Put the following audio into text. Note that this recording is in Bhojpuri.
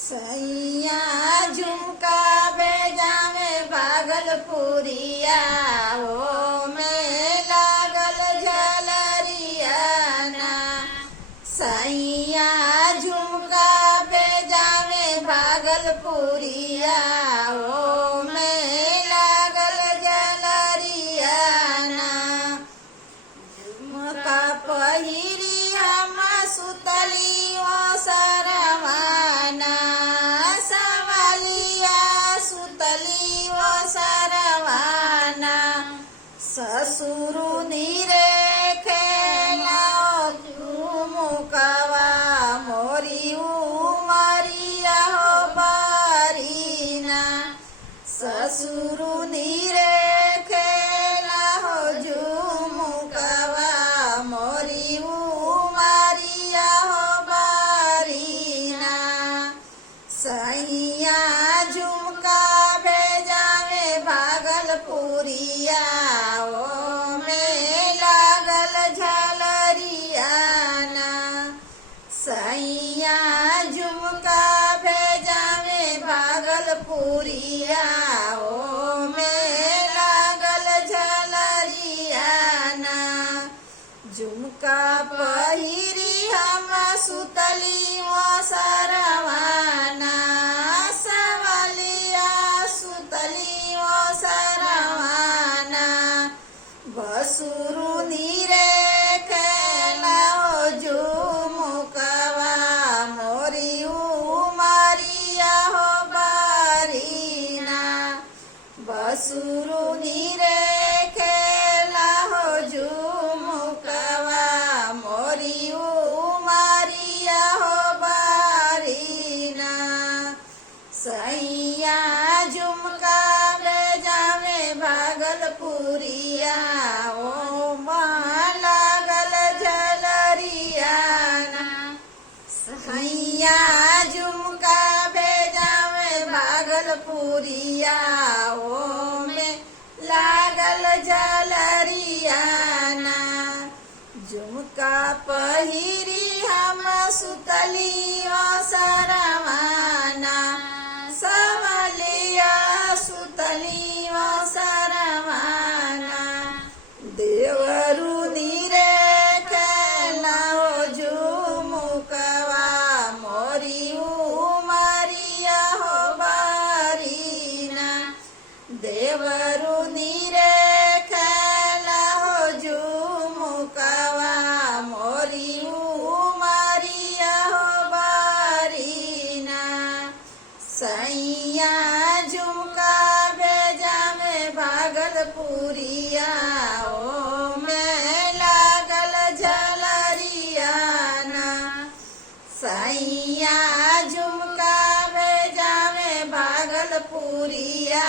सैया झुमका बेजावे भागलपुरिया ओ में लागल झलरिया ना। सैया झुमका बेजावे भागलपुरिया ओ में लागल झलरिया ना। झुमका पहिरी हम सुतली ओ सरवाना सुतली वो सरवाना। ससुरु नीरे खेला झुमकवा मोरी उमरिया हो बारीना। ससुरु नीरे खेला हो झुमकवा मोरी उमरिया हो बारीना। सैया झुमका बेजावे भागलपुरिया ओ में लागल झलरिया ना। सैया झुमका बेजावे भागलपुरिया ओ में लागल झलरिया ना। झुमका पहिरी हम सुतली वो सरवाना सुतली वो सरवाना। बसुरु नीरे खेला हो झुमकवा मोरी उमरिया हो बारीना। बसुरु नीरे खेला हो झुमकवा मोरी उमरिया हो बारीना। सैया झुमका बेजावे भागलपुरिया ओ माँ लागल झलरिया ना। सैया झुमका बेजावे भागलपुरिया ओ में लागल झलरिया ना। झुमका पहिरी हम सुतली ओ सरवाना सुतली वो सरवाना। देवरु नीरे खेला हो झुमकवा मोरी उमरिया हो बारीना। देवरु नीरे खेला हो झुमकवा मोरी उमरिया हो बारीना। सैया झुमका बेजावे भागलपुरिया ओ में लागल झलरिया ना। सैया झुमका बेजावे भागलपुरिया